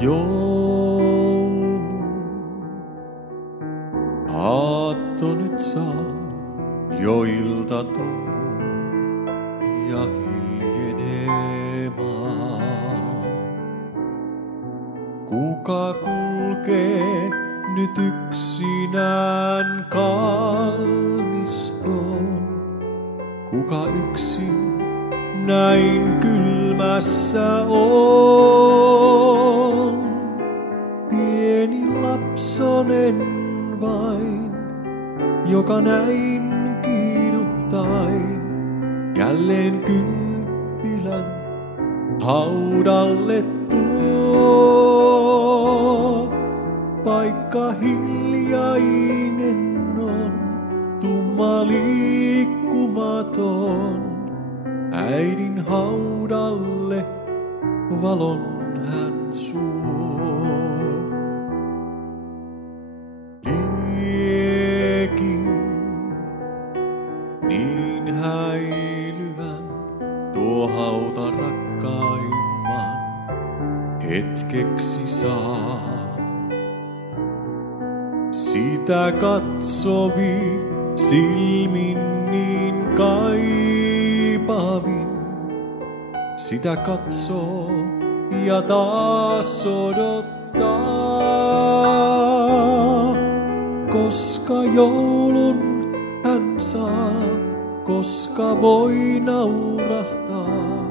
Joulu, aatto nyt saa jo iltatunnin ja hiljenemään. Kuka kulkee nyt yksinään kalmistoon? Kuka yksin näin kylmässä on? Pieni lapsonen vain, joka näin kiiruhtain jälleen kynttilän haudalle tuo. Paikka hiljainen on, tumma liikkumaton. Äidin haudalle valon hän suo. Liekin niin häilyvän tuo hauta rakkaimman hetkeksi saa. Sitä katsovi silmin niin kaipavin. Sitä katsoo ja taas odottaa. Koska joulun hän saa, koska voi naurahtaa.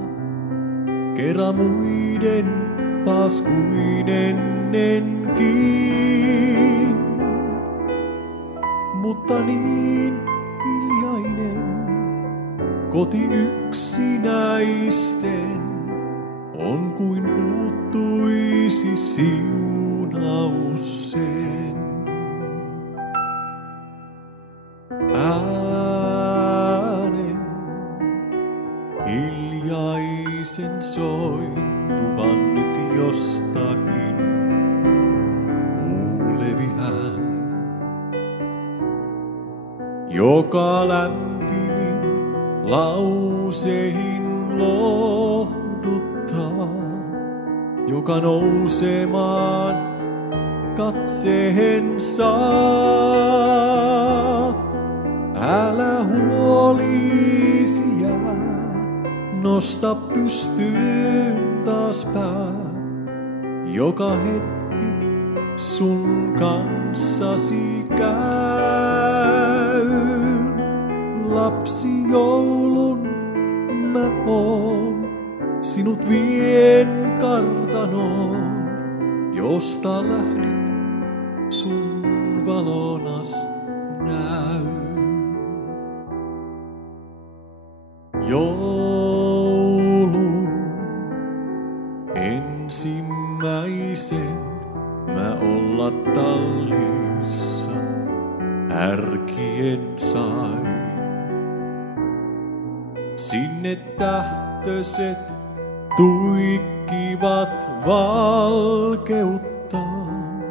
Kerran muiden taas kuin ennenkin. Mutta niin hiljainen koti yksinäisten on kuin puuttuisi siunaus sen. Äänen hiljaisen sointuvan nyt jostakin kuulevi hän, joka lämpimin lauseihin lohduttaa, joka nousemaan katseen saa. Älä huolisi jää, nosta pystyyn taas pää, joka hetki sun kanssasi käy. Lapsi joulun mä oon, sinut vien kartanoon, josta lähdit sun valonas näy. Joulun ensimmäisen mä olla tallissa härkien sain. Sinne tähtöset tuikkivat valkeuttaan.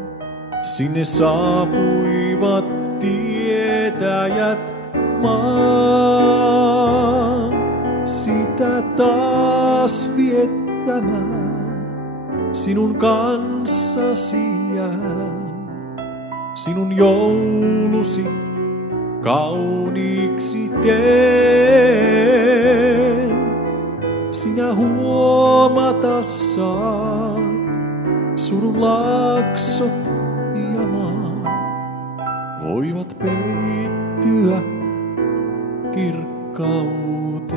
Sinne saapuivat tietäjät maan. Sitä taas viettämään sinun kanssasi jään. Sinun joulusi kauniiksi teen. Sinä huomata saat surun laaksot ja maat voivat peittyä kirkkauteen.